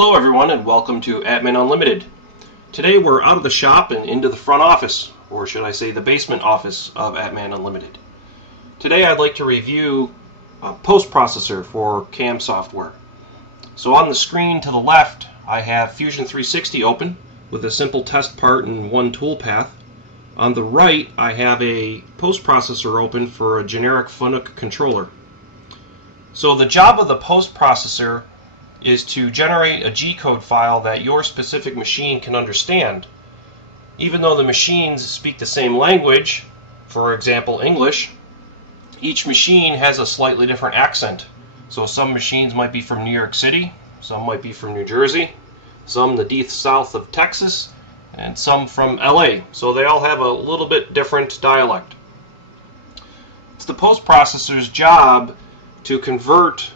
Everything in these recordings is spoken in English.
Hello everyone and welcome to Admin Unlimited. Today we're out of the shop and into the front office, or should I say the basement office of Admin Unlimited. Today I'd like to review a post processor for CAM software. So on the screen to the left I have Fusion 360 open with a simple test part and one toolpath. On the right I have a post processor open for a generic FNUC controller. So the job of the post processor is to generate a G-code file that your specific machine can understand. Even though the machines speak the same language, for example English, each machine has a slightly different accent. So some machines might be from New York City, some might be from New Jersey, some the deep south of Texas, and some from LA. So they all have a little bit different dialect. It's the post processor's job to convert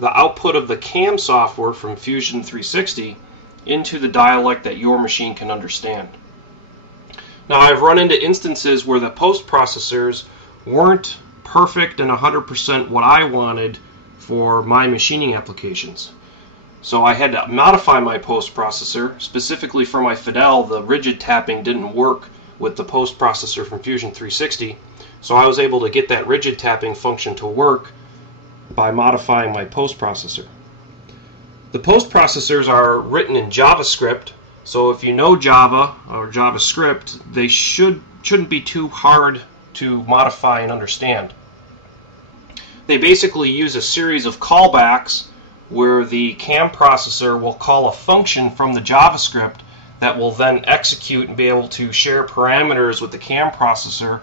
the output of the CAM software from Fusion 360 into the dialect that your machine can understand. Now I've run into instances where the post processors weren't perfect and 100% what I wanted for my machining applications. So I had to modify my post processor. Specifically for my Fidel, the rigid tapping didn't work with the post processor from Fusion 360, so I was able to get that rigid tapping function to work by modifying my post processor. The post processors are written in JavaScript, so if you know Java or JavaScript, they shouldn't be too hard to modify and understand. They basically use a series of callbacks where the CAM processor will call a function from the JavaScript that will then execute and be able to share parameters with the CAM processor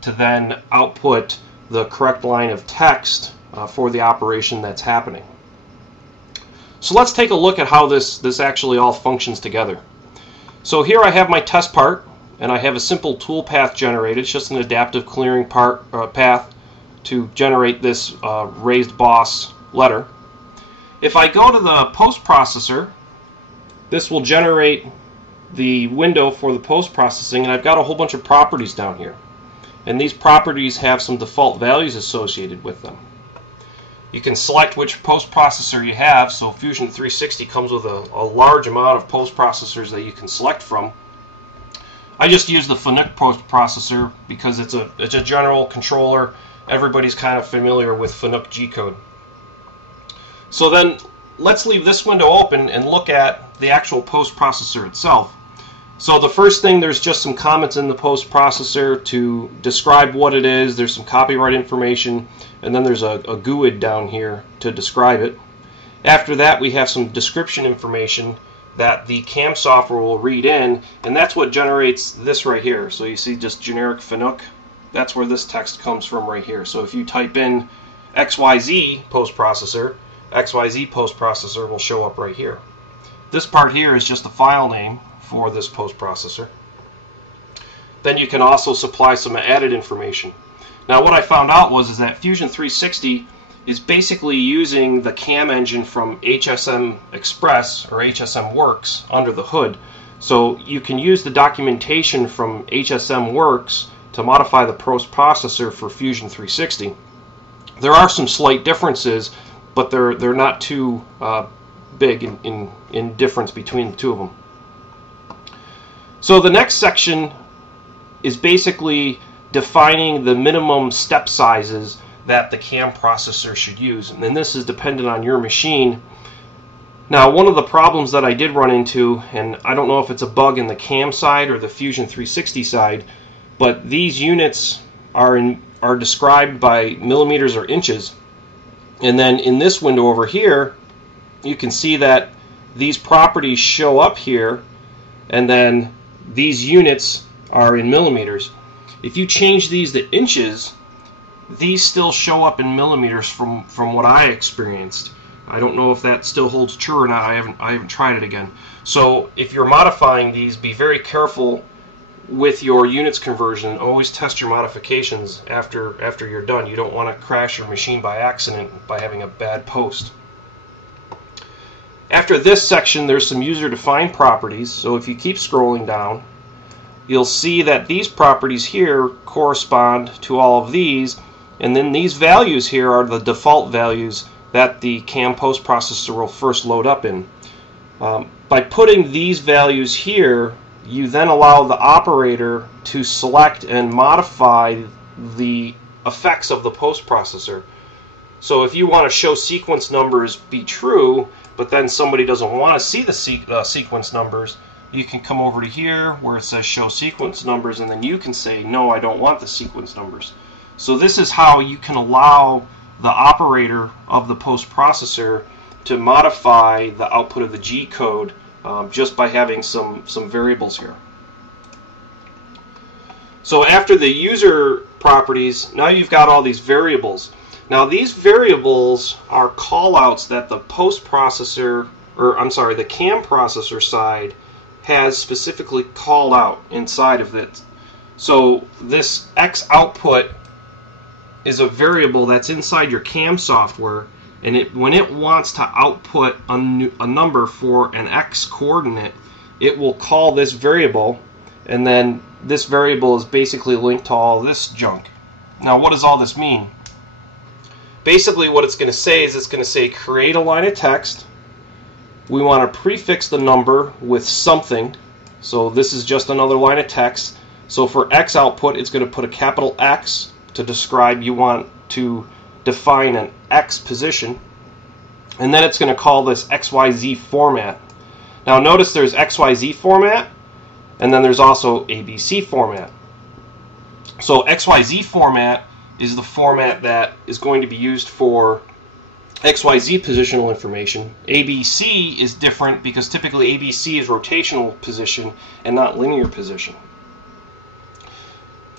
to then output the correct line of text for the operation that's happening. So let's take a look at how this actually all functions together. So here I have my test part, and I have a simple toolpath generated. It's just an adaptive clearing path to generate this raised boss letter. If I go to the post processor, this will generate the window for the post processing, and I've got a whole bunch of properties down here. And these properties have some default values associated with them. You can select which post processor you have, so Fusion 360 comes with a large amount of post processors that you can select from. I just use the FNUC post processor because it's a general controller. Everybody's kind of familiar with FNUC G-code. So then let's leave this window open and look at the actual post processor itself. So the first thing, there's just some comments in the post processor to describe what it is. There's some copyright information, and then there's a GUID down here to describe it. After that, we have some description information that the CAM software will read in, and that's what generates this right here. So you see just generic FNUC. That's where this text comes from right here. So if you type in XYZ post processor, XYZ post processor will show up right here. This part here is just a file name for this post processor. Then you can also supply some added information. Now what I found out is that Fusion 360 is basically using the CAM engine from HSM Express or HSM Works under the hood. So you can use the documentation from HSM Works to modify the post processor for Fusion 360. There are some slight differences, but they're not too big in difference between the two of them. So the next section is basically defining the minimum step sizes that the CAM processor should use, and then this is dependent on your machine. Now one of the problems that I did run into, and I don't know if it's a bug in the CAM side or the Fusion 360 side, but these units are described by millimeters or inches, and then in this window over here you can see that these properties show up here, and then these units are in millimeters. If you change these to inches, these still show up in millimeters from what I experienced. I don't know if that still holds true or not. I haven't tried it again. So if you're modifying these, be very careful with your units conversion. Always test your modifications after you're done. You don't want to crash your machine by accident by having a bad post. After this section, there's some user-defined properties. So if you keep scrolling down, you'll see that these properties here correspond to all of these, and then these values here are the default values that the CAM post processor will first load up in. By putting these values here, you then allow the operator to select and modify the effects of the post processor. So if you want to show sequence numbers be true, but then somebody doesn't want to see the sequence numbers, you can come over to here where it says show sequence numbers, and then you can say, no, I don't want the sequence numbers. So this is how you can allow the operator of the post processor to modify the output of the G code just by having some variables here. So after the user properties, now you've got all these variables. Now these variables are callouts that the post processor, or I'm sorry, the CAM processor side has specifically called out inside of it. So this X output is a variable that's inside your CAM software, and when it wants to output a number for an X coordinate, it will call this variable, and then this variable is basically linked to all this junk. Now what does all this mean? Basically what it's going to say is it's going to say create a line of text. We want to prefix the number with something. So this is just another line of text. So for X output, it's going to put a capital X to describe you want to define an X position. And then it's going to call this XYZ format. Now notice there's XYZ format, and then there's also ABC format. So XYZ format is the format that is going to be used for XYZ positional information. ABC is different because typically ABC is rotational position and not linear position.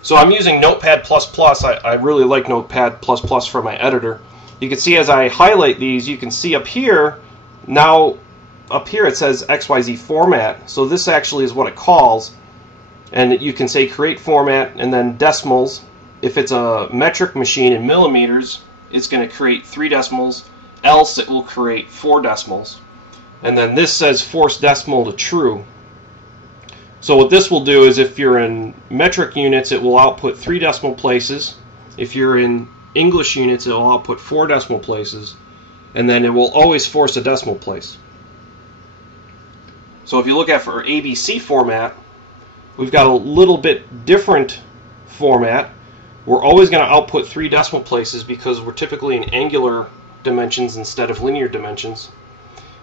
So I'm using Notepad++. I really like Notepad++ for my editor. You can see as I highlight these, you can see up here, now up here it says XYZ format. So this actually is what it calls. And you can say create format and then decimals. If it's a metric machine in millimeters, it's going to create 3 decimals, else it will create 4 decimals. And then this says force decimal to true. So what this will do is if you're in metric units, it will output 3 decimal places. If you're in English units, it will output 4 decimal places. And then it will always force a decimal place. So if you look at for ABC format, we've got a little bit different format. We're always going to output 3 decimal places because we're typically in angular dimensions instead of linear dimensions.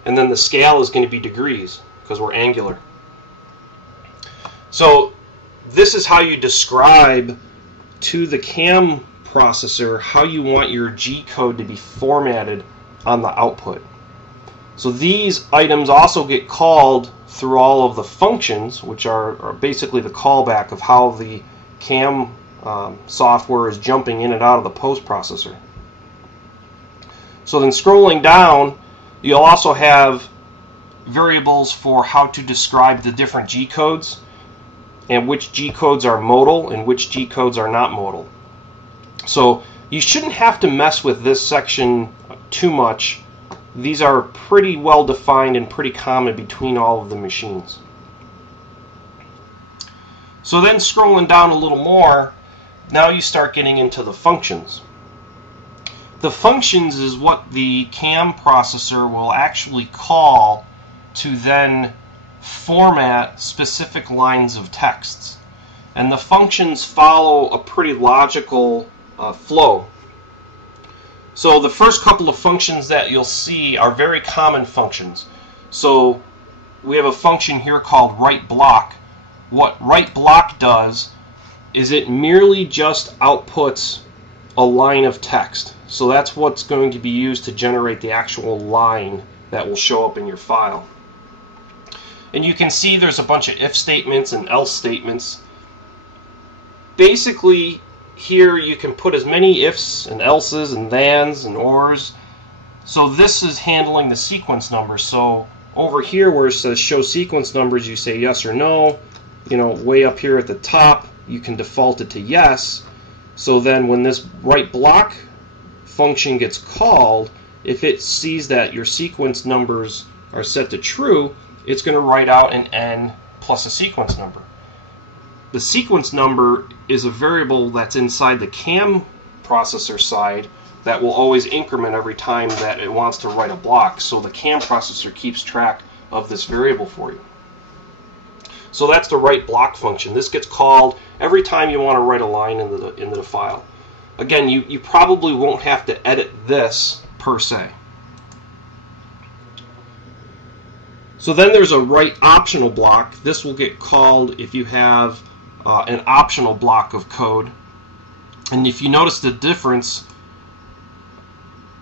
And then the scale is going to be degrees because we're angular. So this is how you describe to the CAM processor how you want your G code to be formatted on the output. So these items also get called through all of the functions, which are basically the callback of how the CAM software is jumping in and out of the post processor. So then scrolling down, you'll also have variables for how to describe the different G codes and which G codes are modal and which G codes are not modal. So you shouldn't have to mess with this section too much. These are pretty well defined and pretty common between all of the machines. So then scrolling down a little more, now you start getting into the functions. The functions is what the CAM processor will actually call to then format specific lines of texts. And the functions follow a pretty logical flow. So the first couple of functions that you'll see are very common functions. So we have a function here called write block. What write block does is it merely just outputs a line of text. So that's what's going to be used to generate the actual line that will show up in your file. And you can see there's a bunch of if statements and else statements. Basically, here you can put as many ifs and elses and thans and ors. So this is handling the sequence numbers. So over here where it says show sequence numbers, you say yes or no. You know, way up here at the top, you can default it to yes. So then when this write block function gets called, if it sees that your sequence numbers are set to true, it's going to write out an n plus a sequence number. The sequence number is a variable that's inside the CAM processor side that will always increment every time that it wants to write a block. So the CAM processor keeps track of this variable for you. So that's the write block function. This gets called every time you want to write a line into the file. Again, you probably won't have to edit this per se. So then there's a write optional block. This will get called if you have an optional block of code. And if you notice the difference,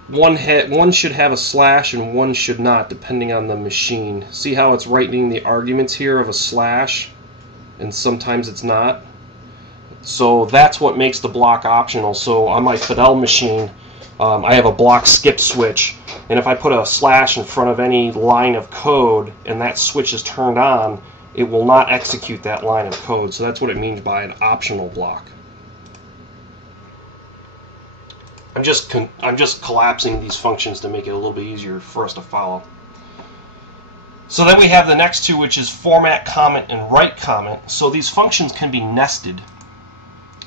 one should have a slash and one should not, depending on the machine. See how it's writing the arguments here of a slash, and sometimes it's not? So that's what makes the block optional. So on my Fidel machine, I have a block skip switch, and if I put a slash in front of any line of code and that switch is turned on, it will not execute that line of code. So that's what it means by an optional block. I'm just collapsing these functions to make it a little bit easier for us to follow. So then we have the next two, which is format comment and write comment. So these functions can be nested.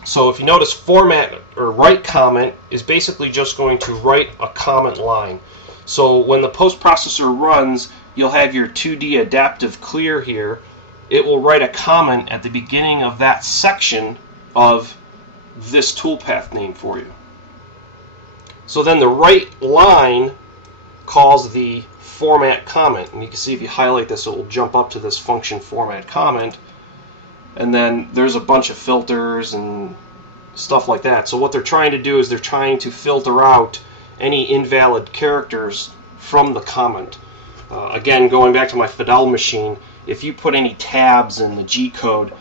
So if you notice, format or write comment is basically just going to write a comment line. So when the post processor runs, you'll have your 2D adaptive clear here. It will write a comment at the beginning of that section of this toolpath name for you. So then the write line calls the format comment, and you can see if you highlight this, it will jump up to this function format comment, and then there's a bunch of filters and stuff like that. So what they're trying to do is they're trying to filter out any invalid characters from the comment. Again, going back to my Fidel machine, if you put any tabs in the G code,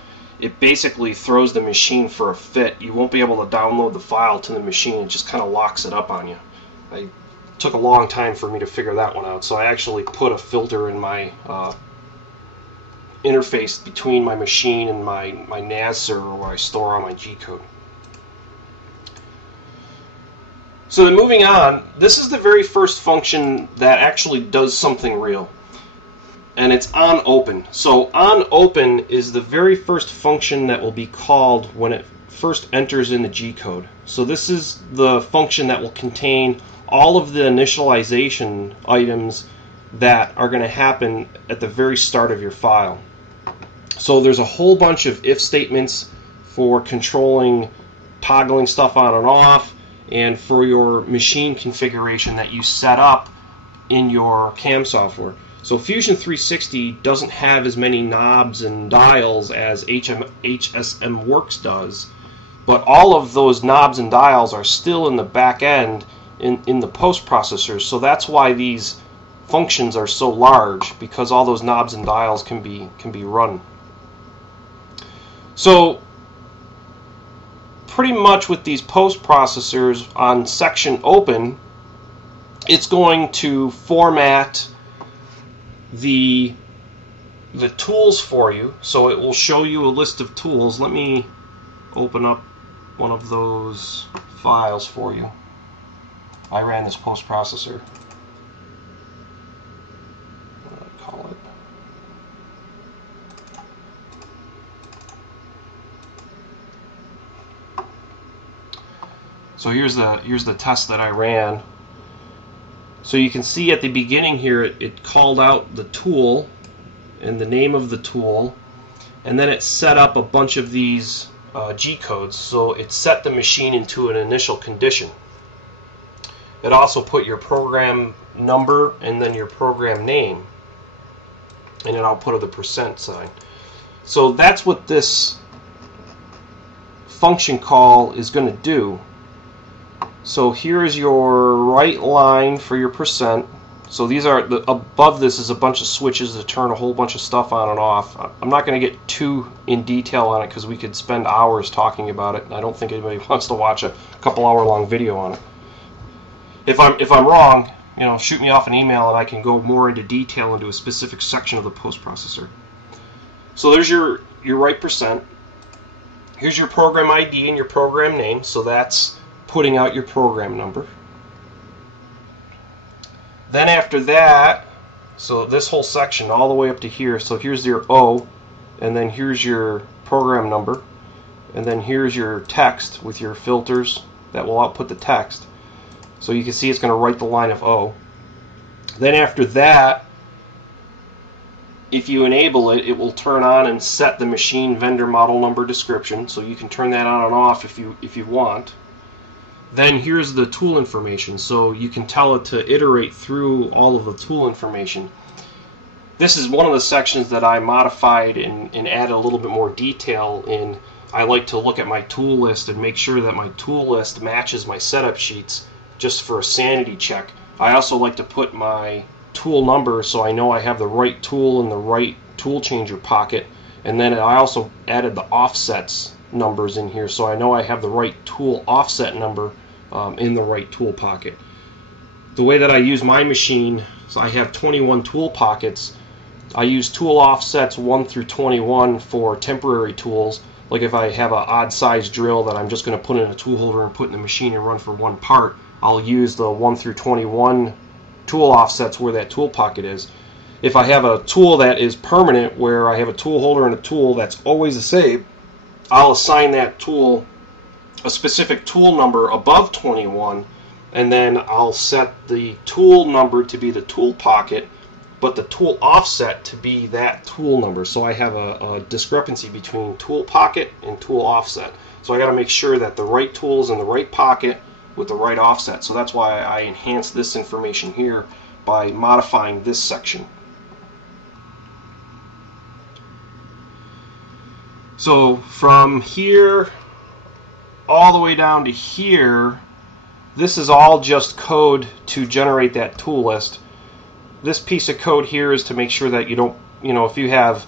it basically throws the machine for a fit. You won't be able to download the file to the machine. It just kind of locks it up on you. It took a long time for me to figure that one out, so I actually put a filter in my interface between my machine and my NAS server where I store all my G code. So then moving on, this is the very first function that actually does something real. And it's onOpen. So onOpen is the very first function that will be called when it first enters in the G code. So this is the function that will contain all of the initialization items that are going to happen at the very start of your file. So there's a whole bunch of if statements for controlling, toggling stuff on and off, and for your machine configuration that you set up in your CAM software. So Fusion 360 doesn't have as many knobs and dials as HSM Works does, but all of those knobs and dials are still in the back end in the post processors. So that's why these functions are so large, because all those knobs and dials can be run. So pretty much with these post processors on section open, it's going to format the tools for you. So it will show you a list of tools. Let me open up one of those files for you. I ran this post processor. What do I call it? So here's the test that I ran. So you can see at the beginning here it called out the tool and the name of the tool, and then it set up a bunch of these G codes. So it set the machine into an initial condition. It also put your program number and then your program name, and an output of the % sign. So that's what this function call is going to do. So here is your write line for your %. So these are above this is a bunch of switches to turn a whole bunch of stuff on and off. I'm not going to get too in detail on it because we could spend hours talking about it, and I don't think anybody wants to watch a couple hour long video on it. If I'm wrong, shoot me off an email and I can go more into detail into a specific section of the post processor. So there's your write %. Here's your program ID and your program name. So that's putting out your program number. Then after that, so this whole section all the way up to here, so here's your O, and then here's your program number, and then here's your text with your filters that will output the text. So you can see it's going to write the line of O. Then after that, if you enable it, it will turn on and set the machine vendor model number description, so you can turn that on and off if you want. Then here's the tool information, so you can tell it to iterate through all of the tool information. This is one of the sections that I modified and added a little bit more detail in. I like to look at my tool list and make sure that my tool list matches my setup sheets just for a sanity check. I also like to put my tool number so I know I have the right tool in the right tool changer pocket, and then I also added the offsets numbers in here so I know I have the right tool offset number in the right tool pocket. The way that I use my machine, so I have 21 tool pockets. I use tool offsets 1 through 21 for temporary tools. Like if I have an odd size drill that I'm just going to put in a tool holder and put in the machine and run for one part, I'll use the 1 through 21 tool offsets where that tool pocket is. If I have a tool that is permanent, where I have a tool holder and a tool that's always the same, I'll assign that tool a specific tool number above 21, and then I'll set the tool number to be the tool pocket, but the tool offset to be that tool number. So I have a discrepancy between tool pocket and tool offset. So I got to make sure that the right tool is in the right pocket with the right offset. So that's why I enhanced this information here by modifying this section. So from here all the way down to here, this is all just code to generate that tool list. This piece of code here is to make sure that you don't, if you have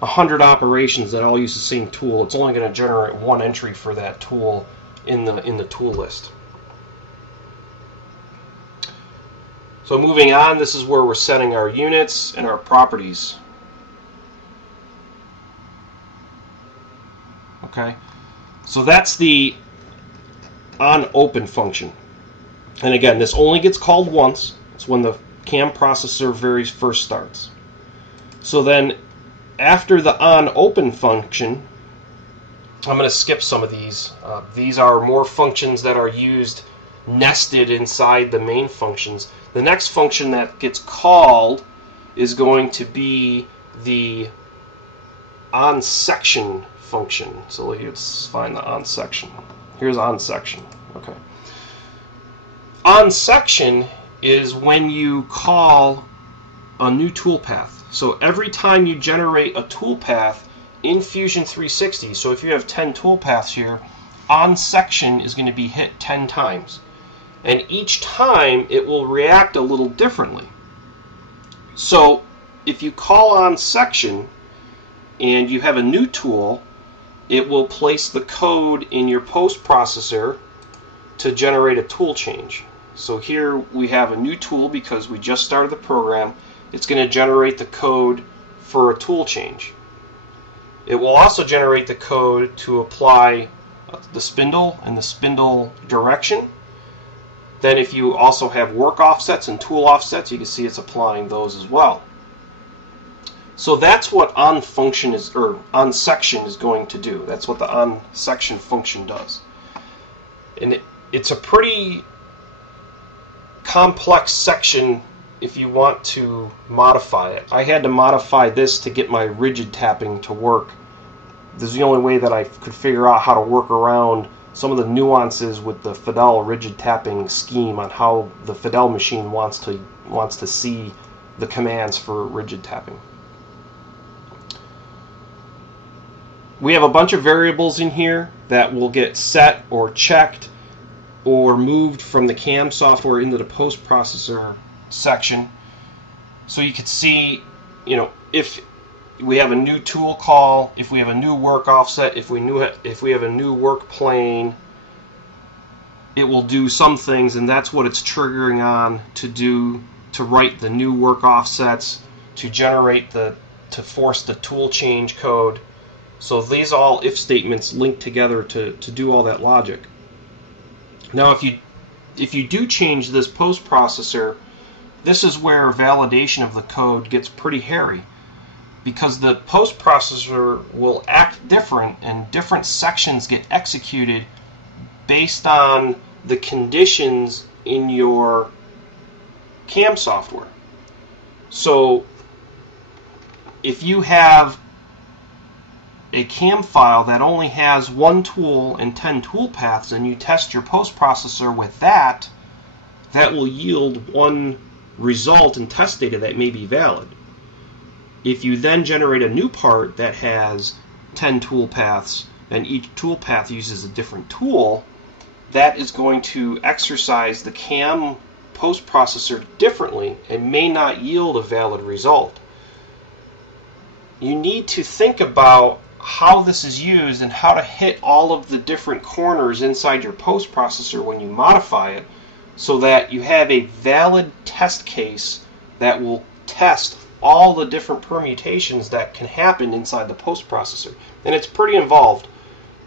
100 operations that all use the same tool, it's only going to generate one entry for that tool in the tool list. So moving on, this is where we're setting our units and our properties. Okay, so that's the onOpen function. And again, this only gets called once. It's when the CAM processor very first starts. So then after the onOpen function, I'm going to skip some of these. These are more functions that are used nested inside the main functions. The next function that gets called is going to be the onSection function. So let's find the onSection. Here's onSection. Okay. OnSection is when you call a new toolpath. So every time you generate a toolpath in Fusion 360, so if you have 10 toolpaths here, OnSection is going to be hit 10 times. And each time it will react a little differently. So if you call OnSection and you have a new tool, it will place the code in your post processor to generate a tool change. So here we have a new tool because we just started the program. It's going to generate the code for a tool change. It will also generate the code to apply the spindle and the spindle direction. Then if you also have work offsets and tool offsets, you can see it's applying those as well. So that's what onSection is going to do. That's what the onSection function does. And it's a pretty complex section if you want to modify it. I had to modify this to get my rigid tapping to work. This is the only way that I could figure out how to work around some of the nuances with the Fidel rigid tapping scheme on how the Fidel machine wants to see the commands for rigid tapping. We have a bunch of variables in here that will get set or checked or moved from the CAM software into the post processor section. So you can see, if we have a new tool call, if we have a new work offset, if we have a new work plane, it will do some things, and that's what it's triggering on to do, to write the new work offsets, to generate to force the tool change code. So these all if statements link together to do all that logic. Now if you do change this post processor, this is where validation of the code gets pretty hairy, because the post processor will act different and different sections get executed based on the conditions in your CAM software. So if you have a CAM file that only has one tool and 10 tool paths, and you test your post processor with that, that will yield one result and test data that may be valid. If you then generate a new part that has 10 tool paths and each tool path uses a different tool, that is going to exercise the CAM post processor differently and may not yield a valid result. You need to think about how this is used and how to hit all of the different corners inside your post processor when you modify it, so that you have a valid test case that will test all the different permutations that can happen inside the post processor. And it's pretty involved.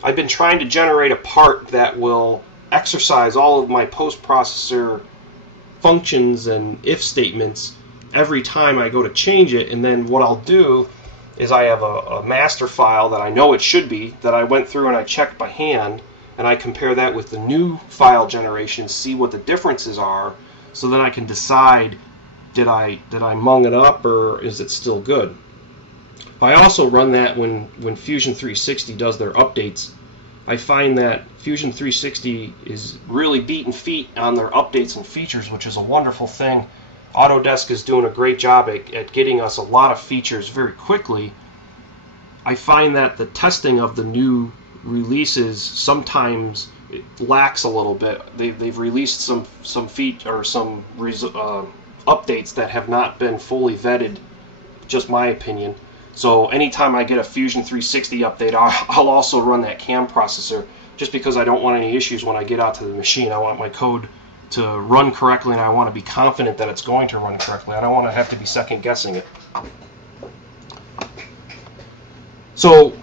I've been trying to generate a part that will exercise all of my post processor functions and if statements every time I go to change it, and then what I'll do is I have a master file that I know it should be, that I went through and I checked by hand, and I compare that with the new file generation, see what the differences are, so that I can decide, did I mung it up or is it still good. I also run that when Fusion 360 does their updates. I find that Fusion 360 is really beating feet on their updates and features, which is a wonderful thing. Autodesk is doing a great job at getting us a lot of features very quickly. I find that the testing of the new releases sometimes it lacks a little bit. They've released some updates that have not been fully vetted, just my opinion. So anytime I get a Fusion 360 update, I'll also run that CAM processor, just because I don't want any issues when I get out to the machine. I want my code to run correctly, and I want to be confident that it's going to run correctly. I don't want to have to be second guessing it. So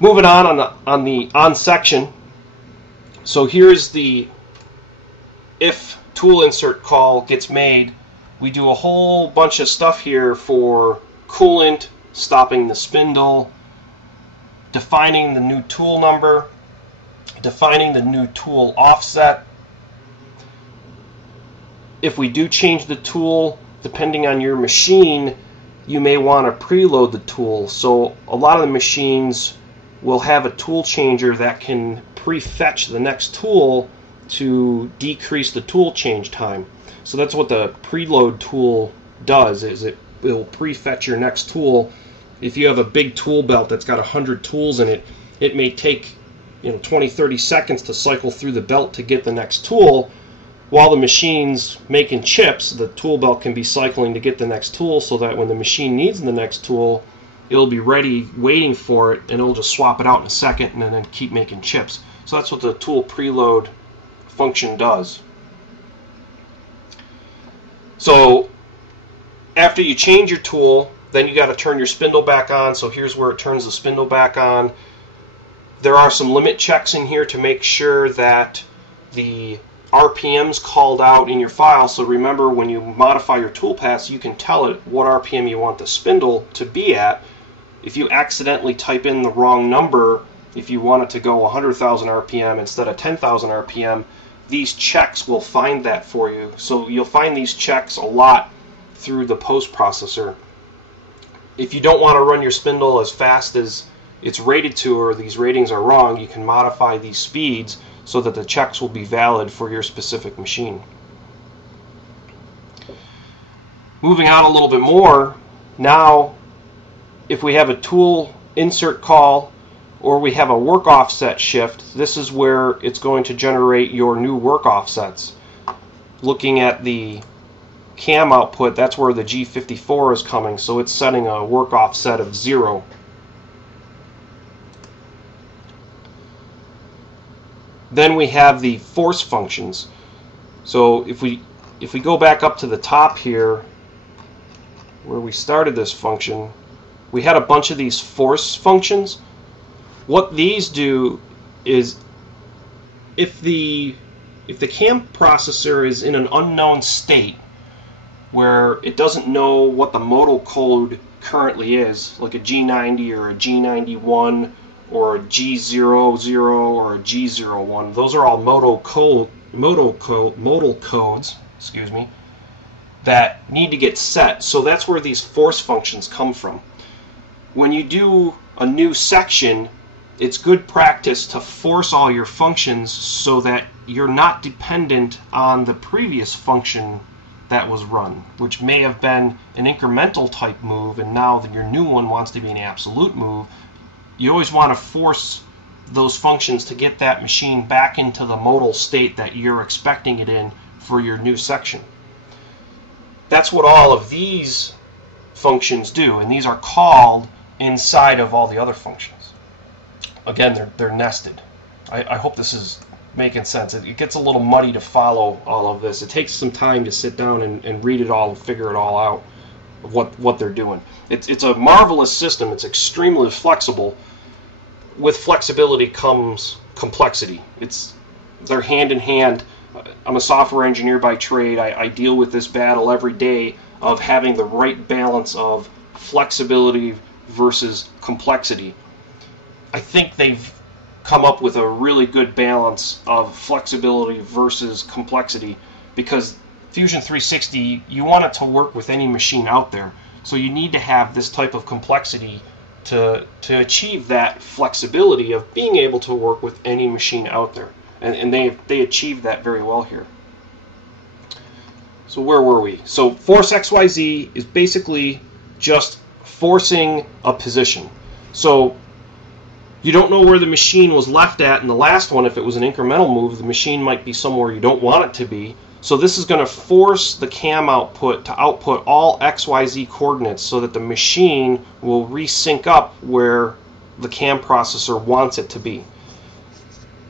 moving on the on section. So here's the if tool insert call gets made. We do a whole bunch of stuff here for coolant, stopping the spindle, defining the new tool number, defining the new tool offset. If we do change the tool, depending on your machine, you may want to preload the tool. So a lot of the machines will have a tool changer that can prefetch the next tool to decrease the tool change time. So that's what the preload tool does, is it will prefetch your next tool. If you have a big tool belt that's got 100 tools in it, it may take 20-30 seconds to cycle through the belt to get the next tool. While the machine's making chips, the tool belt can be cycling to get the next tool, so that when the machine needs the next tool, it'll be ready waiting for it, and it'll just swap it out in a second and then keep making chips. So that's what the tool preload function does. So after you change your tool, then you got to turn your spindle back on. So here's where it turns the spindle back on. There are some limit checks in here to make sure that the RPM's called out in your file. So remember, when you modify your tool paths, you can tell it what RPM you want the spindle to be at. If you accidentally type in the wrong number, if you want it to go 100,000 RPM instead of 10,000 RPM, these checks will find that for you. So you'll find these checks a lot through the post processor. If you don't want to run your spindle as fast as it's rated to, or these ratings are wrong, you can modify these speeds so that the checks will be valid for your specific machine. Moving on a little bit more, now if we have a tool insert call or we have a work offset shift, this is where it's going to generate your new work offsets. Looking at the CAM output, that's where the G54 is coming, so it's setting a work offset of 0. Then we have the force functions. So if we go back up to the top here, where we started this function, we had a bunch of these force functions. What these do is, if the CAM processor is in an unknown state where it doesn't know what the modal code currently is, like a G90 or a G91 or a G00 or a G01, those are all modal codes, excuse me. that need to get set. So that's where these force functions come from. When you do a new section, it's good practice to force all your functions so that you're not dependent on the previous function that was run, which may have been an incremental type move, and now that your new one wants to be an absolute move. You always want to force those functions to get that machine back into the modal state that you're expecting it in for your new section. That's what all of these functions do, and these are called inside of all the other functions. Again, they're nested. I hope this is making sense. It gets a little muddy to follow all of this. It takes some time to sit down and read it all and figure it all out, of what they're doing. It's a marvelous system. It's extremely flexible. With flexibility comes complexity. They're hand in hand. I'm a software engineer by trade. I deal with this battle every day of having the right balance of flexibility versus complexity. I think they've come up with a really good balance of flexibility versus complexity, because Fusion 360, you want it to work with any machine out there. So you need to have this type of complexity to achieve that flexibility of being able to work with any machine out there. And they achieved that very well here. So where were we? So force XYZ is basically just forcing a position. So you don't know where the machine was left at in the last one. If it was an incremental move, the machine might be somewhere you don't want it to be. So this is going to force the cam output to output all XYZ coordinates so that the machine will resync up where the cam processor wants it to be.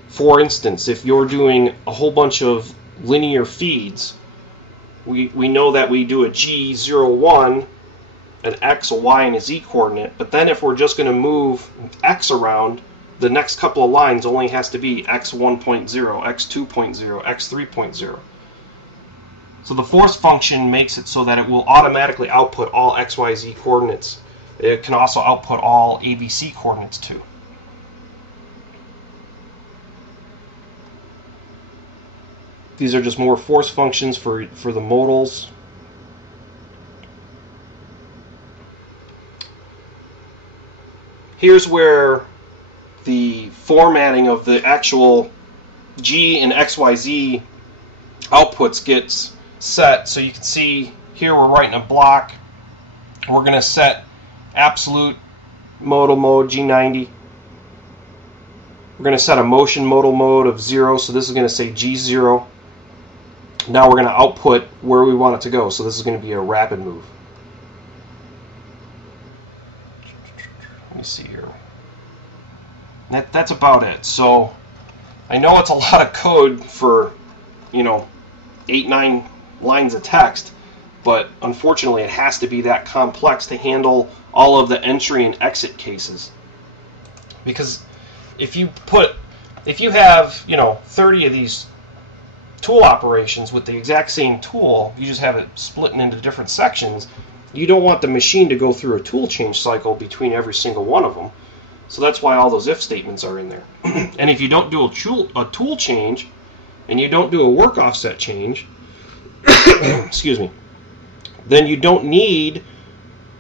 For instance, if you're doing a whole bunch of linear feeds, we know that we do a G01, an X, a Y, and a Z coordinate, but then if we're just going to move X around, the next couple of lines only has to be X1.0, X2.0, X3.0. So the force function makes it so that it will automatically output all XYZ coordinates. It can also output all ABC coordinates too. These are just more force functions for the modals. Here's where the formatting of the actual G and XYZ outputs gets set. So you can see here we're writing a block. We're going to set absolute modal mode G90. We're going to set a motion modal mode of 0, so this is going to say G0. Now we're going to output where we want it to go, so this is going to be a rapid move. Let me see here. That's about it. So I know it's a lot of code for, 8-9 lines of text, but unfortunately it has to be that complex to handle all of the entry and exit cases. Because if you have 30 of these tool operations with the exact same tool, you just have it split into different sections, you don't want the machine to go through a tool change cycle between every single one of them. So that's why all those if statements are in there. And if you don't do a tool change, and you don't do a work offset change, excuse me, then you don't need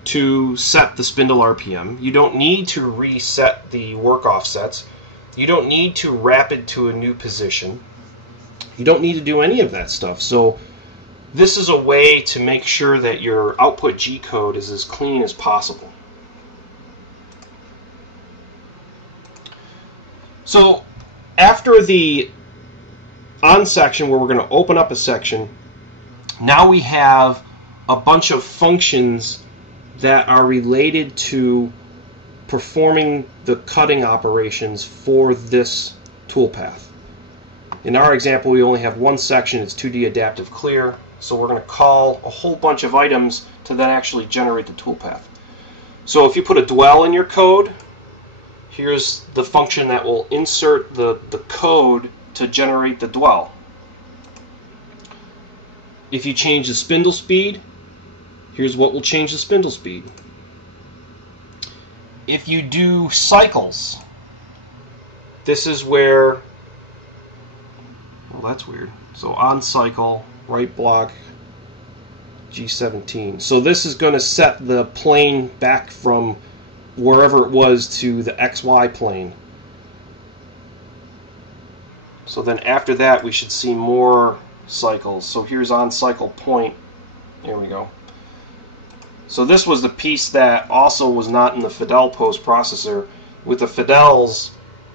to set the spindle RPM. You don't need to reset the work offsets. You don't need to rapid to a new position. You don't need to do any of that stuff. So this is a way to make sure that your output G code is as clean as possible. So after the on section, where we're going to open up a section, now we have a bunch of functions that are related to performing the cutting operations for this toolpath. In our example, we only have one section. It's 2D adaptive clear, so we're going to call a whole bunch of items to then actually generate the toolpath. So if you put a dwell in your code, here's the function that will insert the code to generate the dwell. If you change the spindle speed, here's what will change the spindle speed. If you do cycles, this is where, well, that's weird. So on cycle, right block, G17. So this is going to set the plane back from wherever it was to the XY plane. So then after that we should see more cycles. So here's on cycle point. There we go. So this was the piece that also was not in the Fidel post processor. With the Fidels,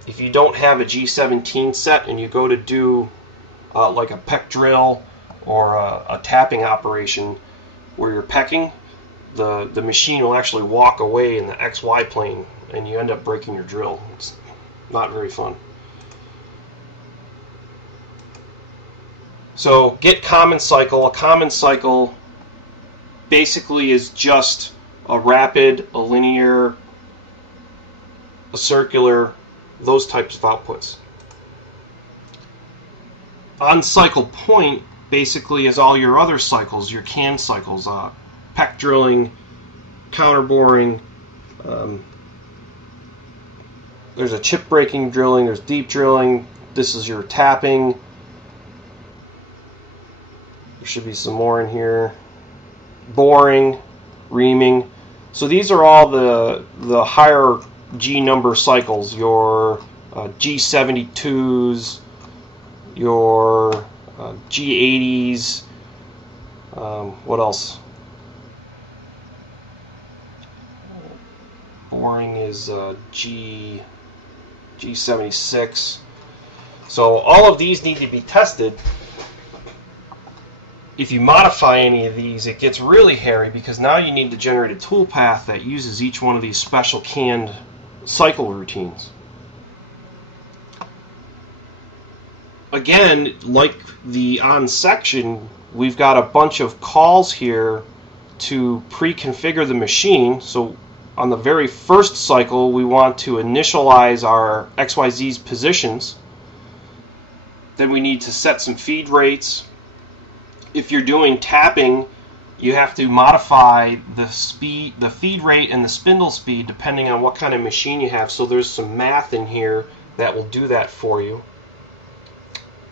if you don't have a G17 set and you go to do like a peck drill or a tapping operation where you're pecking, the machine will actually walk away in the XY plane and you end up breaking your drill. It's not very fun. So get common cycle. A common cycle basically is just a rapid, a linear, a circular, those types of outputs. On cycle point basically is all your other cycles, your CAN cycles, peck drilling, counter boring, there's a chip breaking drilling, there's deep drilling, this is your tapping, there should be some more in here, boring, reaming. So these are all the higher G number cycles, your G72s, your G80s, what else? Boring is G76. So all of these need to be tested. If you modify any of these, it gets really hairy because now you need to generate a toolpath that uses each one of these special canned cycle routines. Again, like the on section, we've got a bunch of calls here to pre-configure the machine. So on the very first cycle, we want to initialize our XYZ's positions. Then we need to set some feed rates. If you're doing tapping, you have to modify the speed, the feed rate, and the spindle speed depending on what kind of machine you have. So there's some math in here that will do that for you.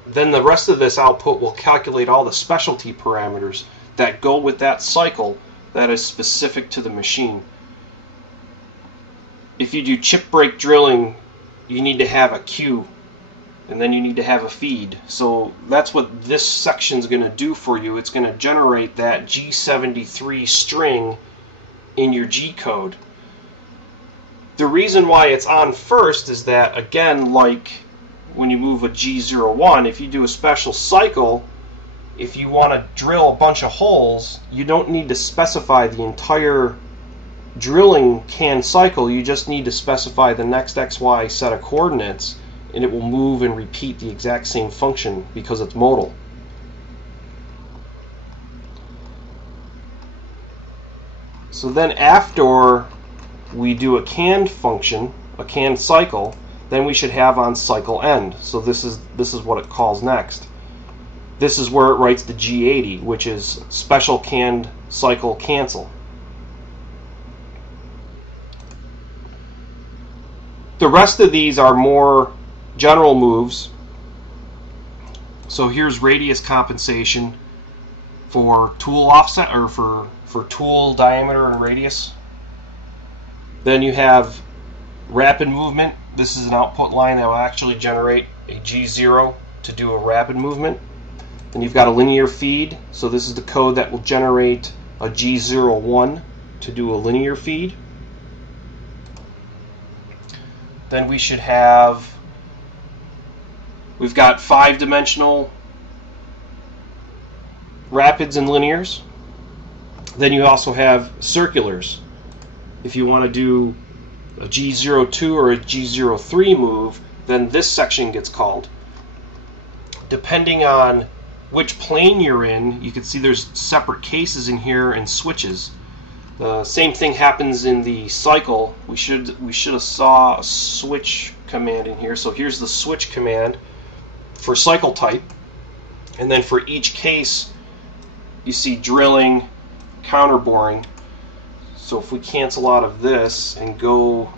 Then the rest of this output will calculate all the specialty parameters that go with that cycle that is specific to the machine. If you do chip break drilling, you need to have a Q, and then you need to have a feed. So that's what this section is going to do for you. It's going to generate that G73 string in your G code. The reason why it's on first is that, again, like when you move a G01, if you do a special cycle, if you want to drill a bunch of holes, you don't need to specify the entire drilling can cycle. You just need to specify the next XY set of coordinates, and it will move and repeat the exact same function because it's modal. So then after we do a canned function, a canned cycle, then we should have on cycle end. So this is what it calls next. This is where it writes the G80, which is special canned cycle cancel. The rest of these are more general moves. So here's radius compensation for tool offset, or for tool diameter and radius. Then you have rapid movement. This is an output line that will actually generate a G0 to do a rapid movement. Then you've got a linear feed. So this is the code that will generate a G01 to do a linear feed. Then we should have, we've got 5-dimensional rapids and linears. Then you also have circulars. If you want to do a G02 or a G03 move, then this section gets called. Depending on which plane you're in, you can see there's separate cases in here and switches. The same thing happens in the cycle. We should have saw a switch command in here. So here's the switch command for cycle type, and then for each case you see drilling, counter boring. So if we cancel out of this and go,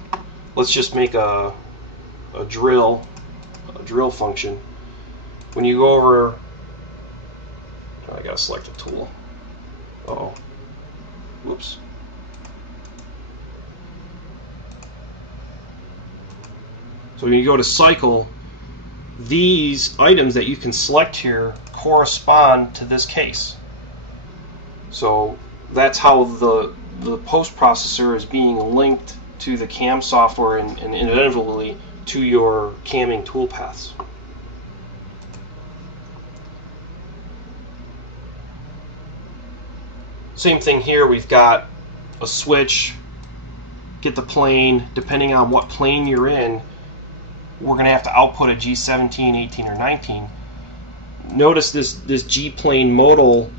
let's just make a drill function. When you go over, I gotta select a tool. Uh-oh. Whoops. So when you go to cycle, these items that you can select here correspond to this case. So that's how the post processor is being linked to the CAM software and inevitably to your camming toolpaths. Same thing here, we've got a switch, get the plane, depending on what plane you're in, we're going to have to output a G17, 18, or 19. Notice this G plane modal,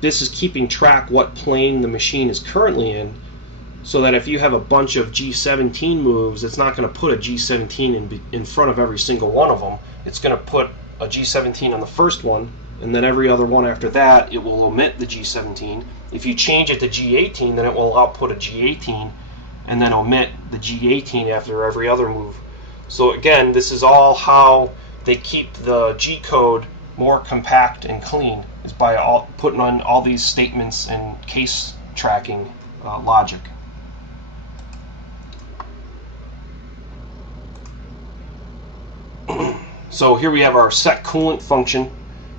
this is keeping track what plane the machine is currently in, so that if you have a bunch of G17 moves, it's not going to put a G17 in front of every single one of them. It's going to put a G17 on the first one, and then every other one after that, it will omit the G17. If you change it to G18, then it will output a G18, and then omit the G18 after every other move. So again, this is all how they keep the G code more compact and clean, is by putting on all these statements and case tracking logic. So here we have our set coolant function.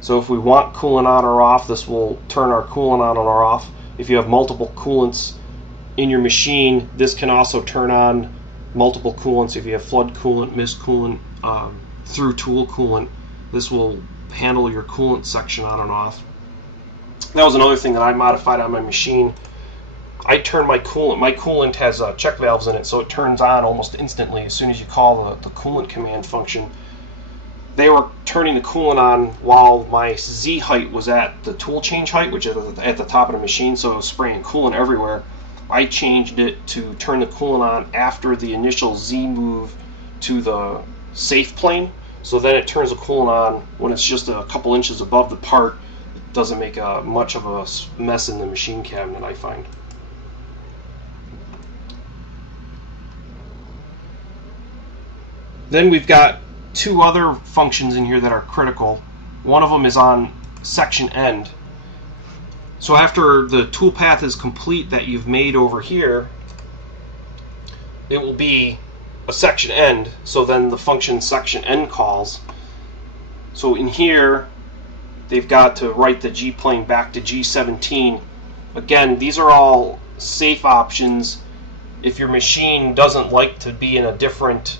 So if we want coolant on or off, this will turn our coolant on or off. If you have multiple coolants in your machine, this can also turn on multiple coolants. If you have flood coolant, mist coolant, through tool coolant, this will handle your coolant section on and off. That was another thing that I modified on my machine. I turn my coolant has check valves in it, so it turns on almost instantly as soon as you call the coolant command function. They were turning the coolant on while my Z height was at the tool change height, which is at the top of the machine, so it was spraying coolant everywhere. I changed it to turn the coolant on after the initial Z move to the safe plane, so then it turns the coolant on when it's just a couple inches above the part. It doesn't make much of a mess in the machine cabinet, I find. Then we've got two other functions in here that are critical. One of them is on section end. So after the toolpath is complete that you've made over here, it will be a section end, so then the function section end calls. So in here, they've got to write the G plane back to G17. Again, these are all safe options if your machine doesn't like to be in a different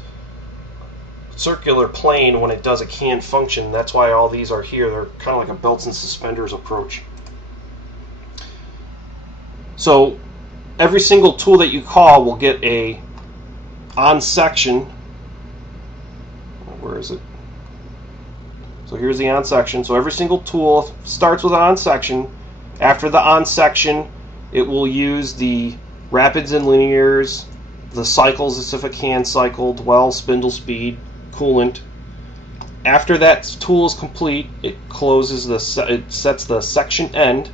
circular plane when it does a canned function. That's why all these are here. They're kind of like a belts and suspenders approach. So every single tool that you call will get a on section. Where is it? So here's the on section. So every single tool starts with an on section. After the on section, it will use the rapids and linears, the cycles as if it can cycle, dwell, spindle speed, coolant. After that tool is complete, it closes it sets the section end,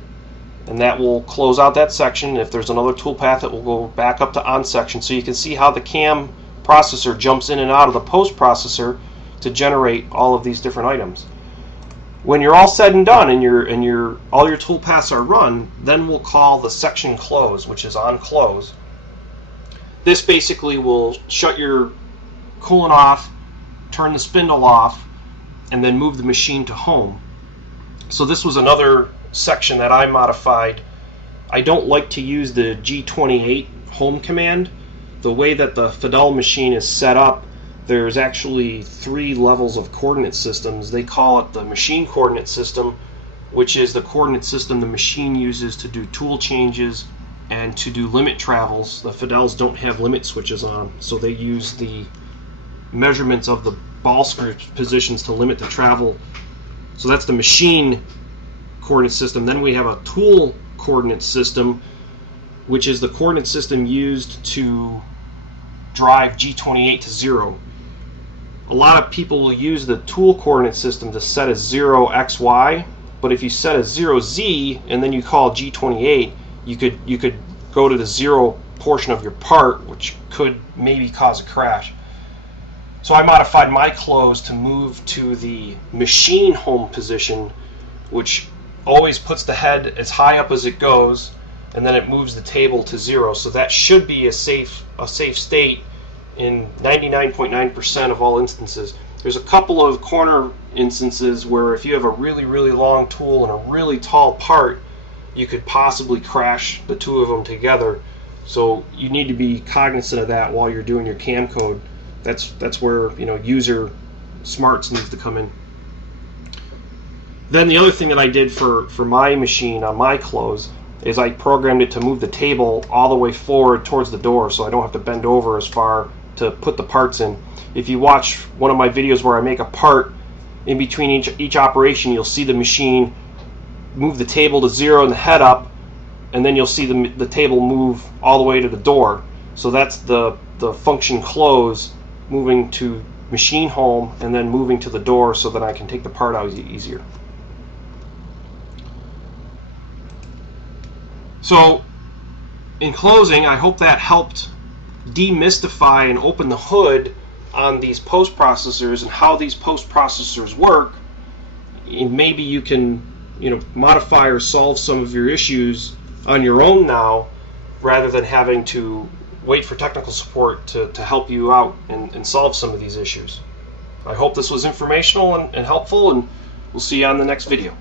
and that will close out that section. If there's another tool path, it will go back up to on section. So you can see how the CAM processor jumps in and out of the post processor to generate all of these different items. When you're all said and done and all your tool paths are run, then we'll call the section close, which is on close. This basically will shut your coolant off, turn the spindle off, and then move the machine to home. So this was another section that I modified. I don't like to use the G28 home command. The way that the Fidel machine is set up, there's actually 3 levels of coordinate systems. They call it the machine coordinate system, which is the coordinate system the machine uses to do tool changes and to do limit travels. The Fidels don't have limit switches on them, so they use the measurements of the ball screw positions to limit the travel. So that's the machine coordinate system. Then we have a tool coordinate system, which is the coordinate system used to drive G28 to 0. A lot of people will use the tool coordinate system to set as 0 XY, but if you set as 0 Z and then you call G28, you could go to the 0 portion of your part, which could maybe cause a crash. So I modified my close to move to the machine home position, which always puts the head as high up as it goes, and then it moves the table to 0. So that should be a safe state in 99.9% of all instances. There's a couple of corner instances where if you have a really long tool and a really tall part, you could possibly crash the two of them together. So you need to be cognizant of that while you're doing your cam code. That's where, you know, user smarts needs to come in. Then the other thing that I did for my machine on my close is I programmed it to move the table all the way forward towards the door, so I don't have to bend over as far to put the parts in. If you watch one of my videos where I make a part, in between each operation you'll see the machine move the table to 0 and the head up, and then you'll see the table move all the way to the door. So that's the function close, moving to machine home and then moving to the door so that I can take the part out easier. So in closing, I hope that helped demystify and open the hood on these post processors and how these post processors work. And maybe you can, you know, modify or solve some of your issues on your own now, rather than having to wait for technical support to help you out and solve some of these issues. I hope this was informational and helpful, and we'll see you on the next video.